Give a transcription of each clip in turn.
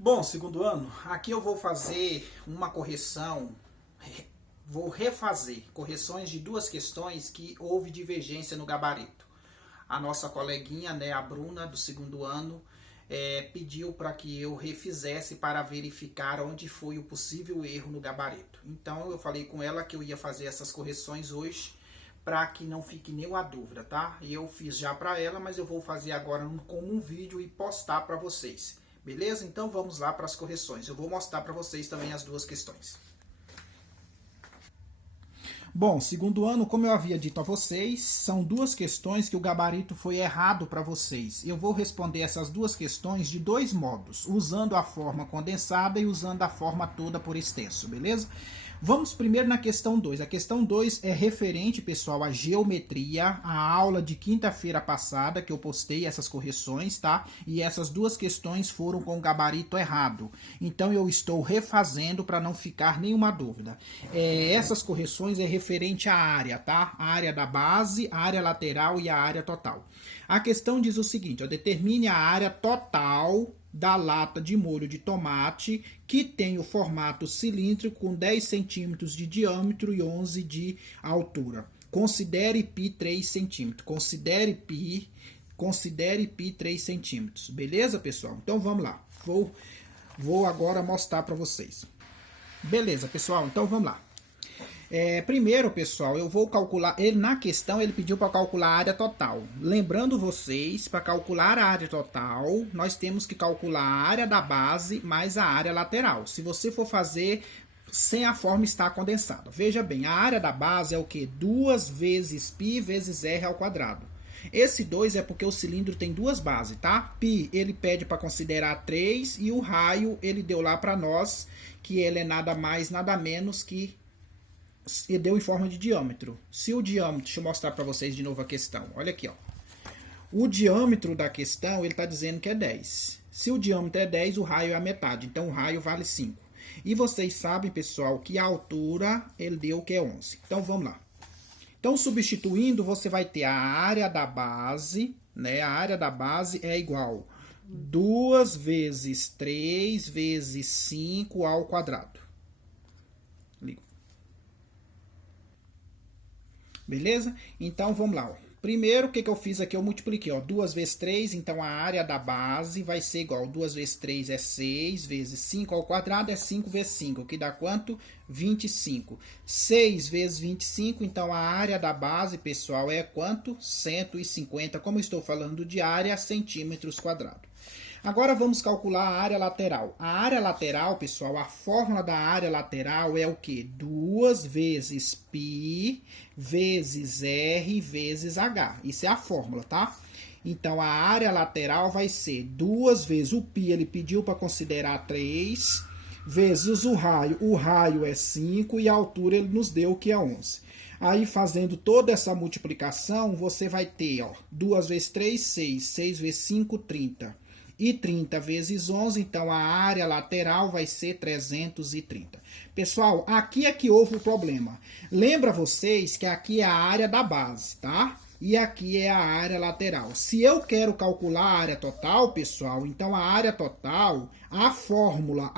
Bom, segundo ano, aqui eu vou fazer uma correção, vou refazer correções de duas questões que houve divergência no gabarito. A nossa coleguinha, né, a Bruna, do segundo ano, pediu para que eu refizesse para verificar onde foi o possível erro no gabarito. Então eu falei com ela que eu ia fazer essas correções hoje para que não fique nenhuma dúvida, tá? Eu fiz já para ela, mas eu vou fazer agora como um vídeo e postar para vocês. Beleza? Então vamos lá para as correções. Eu vou mostrar para vocês também as duas questões. Bom, segundo ano, como eu havia dito a vocês, são duas questões que o gabarito foi errado para vocês. Eu vou responder essas duas questões de dois modos, usando a forma condensada e usando a forma toda por extenso, beleza? Vamos primeiro na questão 2. A questão 2 é referente, pessoal, à geometria, a aula de quinta-feira passada, que eu postei essas correções, tá? E essas duas questões foram com o gabarito errado. Então, eu estou refazendo para não ficar nenhuma dúvida. Essas correções é referente à área, tá? A área da base, a área lateral e a área total. A questão diz o seguinte, ó, determine a área total da lata de molho de tomate que tem o formato cilíndrico com 10 centímetros de diâmetro e 11 de altura. Considere π 3 centímetros. Considere π 3 centímetros. Beleza, pessoal? Então vamos lá. Vou agora mostrar para vocês. Beleza, pessoal? Então vamos lá. Primeiro, pessoal, eu vou calcular. Na questão, ele pediu para calcular a área total. Lembrando vocês, para calcular a área total, nós temos que calcular a área da base mais a área lateral. Se você for fazer sem a forma estar condensada. Veja bem, a área da base é o que? 2 vezes π vezes r ao quadrado. Esse 2 é porque o cilindro tem duas bases, tá? Π ele pede para considerar 3 e o raio ele deu lá para nós que ele é nada mais, nada menos que e deu em forma de diâmetro. Se o diâmetro, deixa eu mostrar para vocês de novo a questão. Olha aqui, ó. O diâmetro da questão, ele está dizendo que é 10. Se o diâmetro é 10, o raio é a metade. Então, o raio vale 5. E vocês sabem, pessoal, que a altura, ele deu que é 11. Então, vamos lá. Então, substituindo, você vai ter a área da base, né? A área da base é igual 2 vezes 3 vezes 5 ao quadrado. Beleza? Então, vamos lá. Ó. Primeiro, o que eu fiz aqui? Eu multipliquei. Ó, 2 vezes 3, então a área da base vai ser igual. 2 vezes 3 é 6, vezes 5 ao quadrado é 5 vezes 5, que dá quanto? 25. 6 vezes 25, então a área da base, pessoal, é quanto? 150, como eu estou falando de área, centímetros quadrados. Agora vamos calcular a área lateral. A área lateral, pessoal, a fórmula da área lateral é o quê? 2 vezes π vezes r vezes h. Isso é a fórmula, tá? Então, a área lateral vai ser 2 vezes o π, ele pediu para considerar 3, vezes o raio é 5 e a altura ele nos deu que é 11. Aí, fazendo toda essa multiplicação, você vai ter, ó, 2 vezes 3, 6, 6 vezes 5, 30. E 30 vezes 11, então a área lateral vai ser 330. Pessoal, aqui é que houve o problema. Lembra vocês que aqui é a área da base, tá? E aqui é a área lateral. Se eu quero calcular a área total, pessoal, então a área total, a fórmula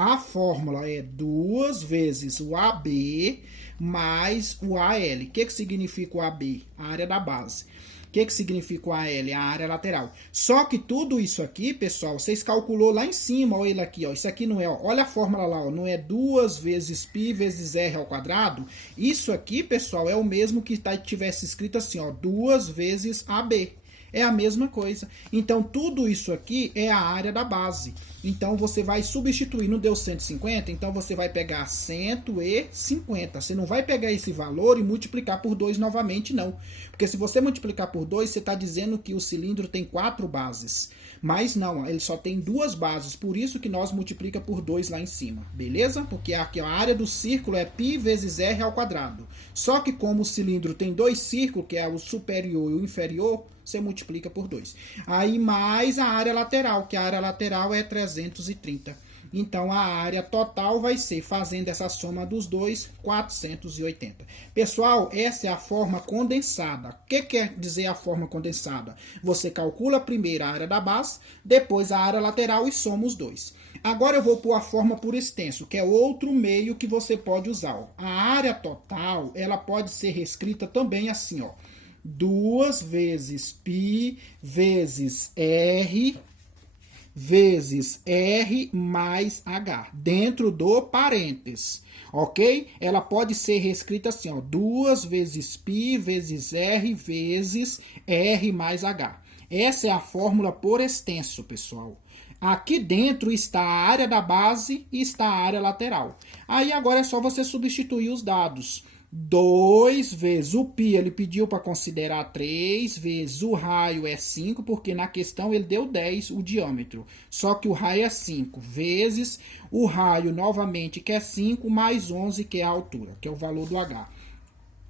é 2 vezes o AB mais o AL. O que significa o AB? A área da base. O que significa o AL? A área lateral. Só que tudo isso aqui, pessoal, vocês calculou lá em cima, olha ele aqui, ó. Isso aqui não é, ó, olha a fórmula lá, ó, não é 2 vezes π vezes r ao quadrado. Isso aqui, pessoal, é o mesmo que tivesse escrito assim, ó, 2 vezes AB. É a mesma coisa. Então, tudo isso aqui é a área da base. Então, você vai substituir. Não deu 150? Então, você vai pegar 150. Você não vai pegar esse valor e multiplicar por 2 novamente, não. Porque se você multiplicar por 2, você está dizendo que o cilindro tem 4 bases. Mas não, ele só tem 2 bases. Por isso que nós multiplica por 2 lá em cima. Beleza? Porque aqui a área do círculo é π vezes r ao quadrado. Só que como o cilindro tem 2 círculos, que é o superior e o inferior, você multiplica por 2. Aí mais a área lateral, que a área lateral é 330. Então, a área total vai ser, fazendo essa soma dos dois, 480. Pessoal, essa é a forma condensada. O que quer dizer a forma condensada? Você calcula primeiro a área da base, depois a área lateral e soma os dois. Agora eu vou pôr a forma por extenso, que é outro meio que você pode usar. Ó. A área total, ela pode ser reescrita também assim, ó. 2 vezes π vezes R vezes R mais H, dentro do parênteses, ok? Ela pode ser reescrita assim, ó, 2 vezes π vezes R vezes R mais H. Essa é a fórmula por extenso, pessoal. Aqui dentro está a área da base e está a área lateral. Aí agora é só você substituir os dados. 2 vezes o π, ele pediu para considerar 3, vezes o raio é 5, porque na questão ele deu 10 o diâmetro. Só que o raio é 5, vezes o raio novamente que é 5, mais 11 que é a altura, que é o valor do H.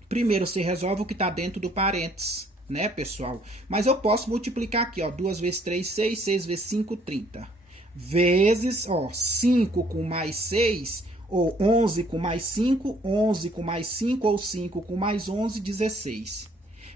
Primeiro você resolve o que está dentro do parênteses, né, pessoal? Mas eu posso multiplicar aqui, ó, 2 vezes 3, 6, 6 vezes 5, 30. Vezes, ó, 5 com mais 6... ou 11 com mais 5, 11 com mais 5, ou 5 com mais 11, 16.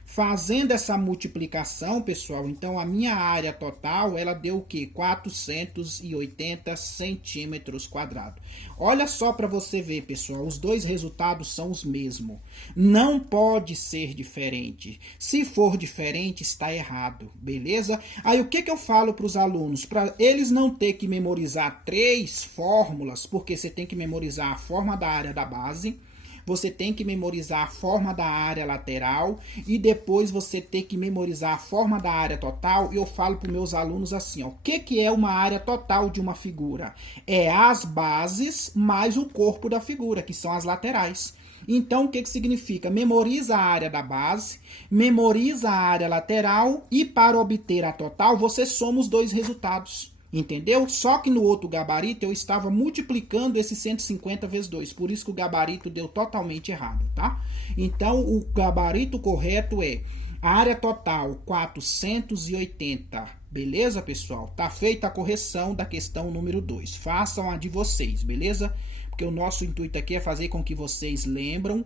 Fazendo essa multiplicação, pessoal, então a minha área total, ela deu o quê? 480 centímetros quadrados. Olha só para você ver, pessoal, os dois resultados são os mesmos. Não pode ser diferente. Se for diferente, está errado, beleza? Aí o que eu falo para os alunos? Para eles não ter que memorizar 3 fórmulas, porque você tem que memorizar a forma da área da base, você tem que memorizar a forma da área lateral e depois você tem que memorizar a forma da área total. Eu falo para os meus alunos assim, ó, o que é uma área total de uma figura? É as bases mais o corpo da figura, que são as laterais. Então, o que significa? Memoriza a área da base, memoriza a área lateral e para obter a total, você soma os dois resultados. Entendeu? Só que no outro gabarito eu estava multiplicando esse 150 vezes 2. Por isso que o gabarito deu totalmente errado, tá? Então, o gabarito correto é a área total 480. Beleza, pessoal? Tá feita a correção da questão número 2. Façam a de vocês, beleza? Porque o nosso intuito aqui é fazer com que vocês lembram,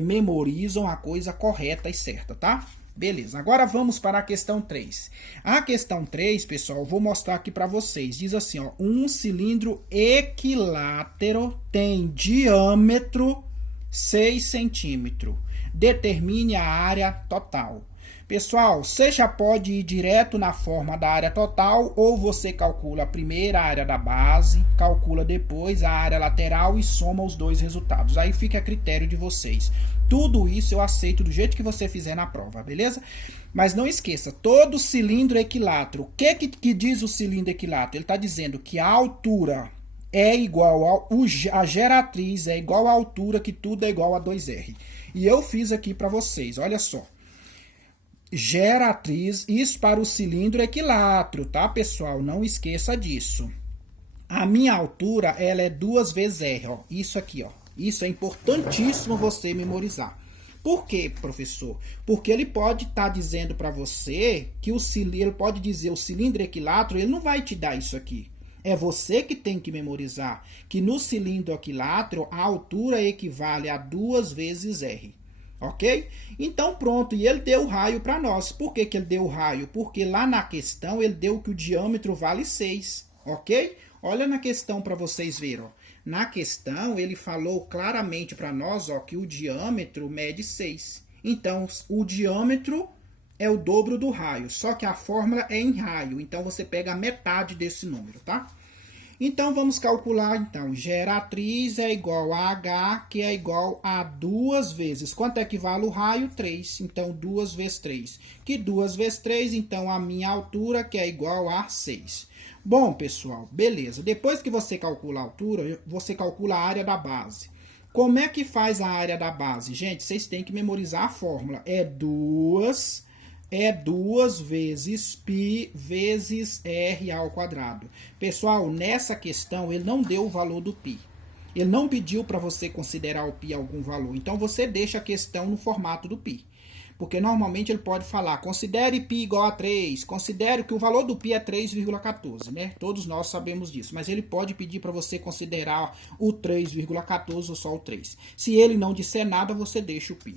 memorizam a coisa correta e certa, tá? Beleza, agora vamos para a questão 3. A questão 3, pessoal, eu vou mostrar aqui para vocês. Diz assim, ó, um cilindro equilátero tem diâmetro 6 centímetros. Determine a área total. Pessoal, você já pode ir direto na forma da área total ou você calcula a primeira área da base, calcula depois a área lateral e soma os dois resultados. Aí fica a critério de vocês. Tudo isso eu aceito do jeito que você fizer na prova, beleza? Mas não esqueça, todo cilindro equilátero. O que diz o cilindro equilátero? Ele está dizendo que a altura é igual a geratriz é igual à altura, que tudo é igual a 2R. E eu fiz aqui para vocês, olha só. Geratriz, isso para o cilindro equilátero, tá, pessoal? Não esqueça disso. A minha altura, ela é 2 vezes R, ó. Isso aqui, ó. Isso é importantíssimo você memorizar. Por quê, professor? Porque ele pode estar dizendo para você que o cilindro, ele pode dizer o cilindro equilátero, ele não vai te dar isso aqui. É você que tem que memorizar que no cilindro equilátero a altura equivale a 2 vezes R. Ok? Então pronto, e ele deu o raio para nós. Por que ele deu o raio? Porque lá na questão ele deu que o diâmetro vale 6. Ok? Olha na questão para vocês verem. Ó. Na questão ele falou claramente para nós, ó, que o diâmetro mede 6. Então o diâmetro é o dobro do raio. Só que a fórmula é em raio. Então você pega a metade desse número, tá? Então, vamos calcular, então, geratriz é igual a H, que é igual a 2 vezes. Quanto equivale o raio? 3. Então, 2 vezes 3. Que 2 vezes 3, então, a minha altura, que é igual a 6. Bom, pessoal, beleza. Depois que você calcula a altura, você calcula a área da base. Como é que faz a área da base? Gente, vocês têm que memorizar a fórmula. É 2 vezes π vezes r ao quadrado. Pessoal, nessa questão ele não deu o valor do π. Ele não pediu para você considerar o π algum valor. Então você deixa a questão no formato do π. Porque normalmente ele pode falar, considere π igual a 3, considere que o valor do π é 3,14, né? Todos nós sabemos disso, mas ele pode pedir para você considerar o 3,14 ou só o 3. Se ele não disser nada, você deixa o π.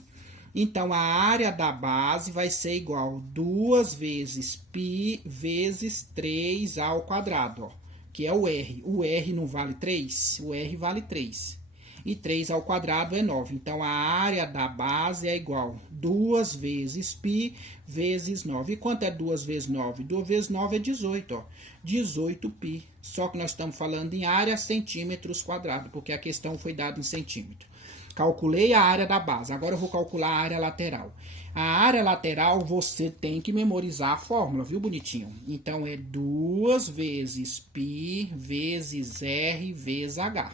Então, a área da base vai ser igual a 2 vezes π vezes 3 ao quadrado, ó, que é o R. O R não vale 3? O R vale 3. E 3 ao quadrado é 9. Então, a área da base é igual a 2 vezes π vezes 9. E quanto é 2 vezes 9? 2 vezes 9 é 18, ó. 18π. Só que nós estamos falando em área centímetros quadrados, porque a questão foi dada em centímetro. Calculei a área da base. Agora eu vou calcular a área lateral. A área lateral você tem que memorizar a fórmula, viu, bonitinho? Então, é 2 vezes π vezes R vezes H.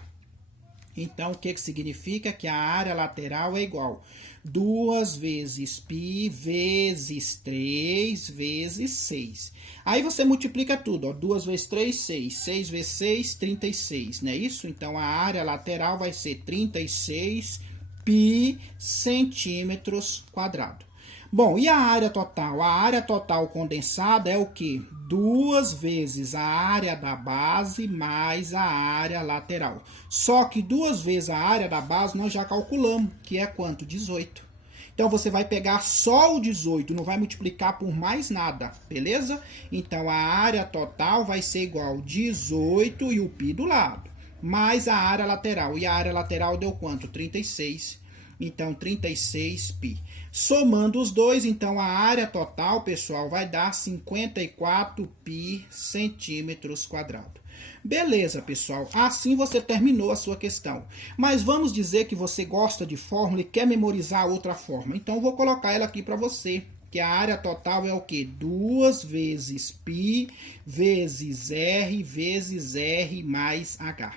Então, o que significa? Que a área lateral é igual a 2 vezes π vezes 3 vezes 6. Aí você multiplica tudo, ó. 2 vezes 3, 6. 6 vezes 6, 36, não é isso? Então, a área lateral vai ser 36 π centímetros quadrados. Bom, e a área total? A área total condensada é o quê? 2 vezes a área da base mais a área lateral. Só que 2 vezes a área da base nós já calculamos, que é quanto? 18. Então, você vai pegar só o 18, não vai multiplicar por mais nada, beleza? Então, a área total vai ser igual a 18 e o π do lado, mais a área lateral. E a área lateral deu quanto? 36. Então, 36π. Somando os dois, então, a área total, pessoal, vai dar 54π centímetros quadrados. Beleza, pessoal. Assim você terminou a sua questão. Mas vamos dizer que você gosta de fórmula e quer memorizar outra fórmula. Então, eu vou colocar ela aqui para você. Que a área total é o quê? 2 vezes π vezes R mais H.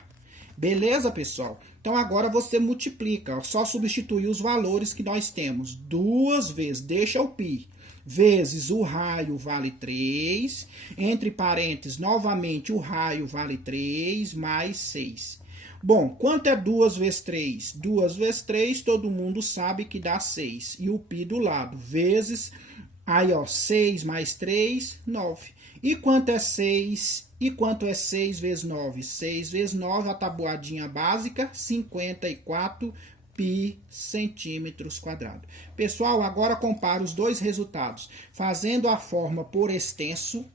Beleza, pessoal? Então, agora você multiplica. Só substituir os valores que nós temos. 2 vezes, deixa o π, vezes o raio vale 3. Entre parênteses, novamente, o raio vale 3 mais 6. Bom, quanto é 2 vezes 3? 2 vezes 3, todo mundo sabe que dá 6. E o π do lado, vezes, aí ó, 6 mais 3, 9. E quanto é 6? E quanto é 6 vezes 9? 6 vezes 9, a tabuadinha básica, 54π centímetros quadrados. Pessoal, agora compara os dois resultados. Fazendo a forma por extenso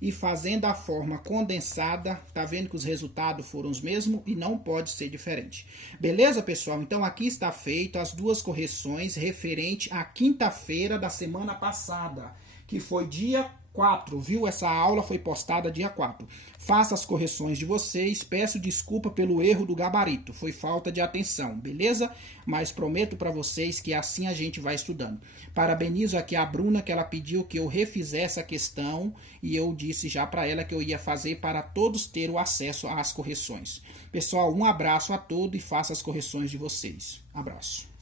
e fazendo a forma condensada, tá vendo que os resultados foram os mesmos e não pode ser diferente. Beleza, pessoal? Então, aqui está feito as duas correções referente à quinta-feira da semana passada, que foi dia 4, viu? Essa aula foi postada dia 4. Faça as correções de vocês, peço desculpa pelo erro do gabarito, foi falta de atenção, beleza? Mas prometo para vocês que assim a gente vai estudando. Parabenizo aqui a Bruna, que ela pediu que eu refizesse a questão e eu disse já para ela que eu ia fazer para todos terem o acesso às correções. Pessoal, um abraço a todos e faça as correções de vocês. Abraço.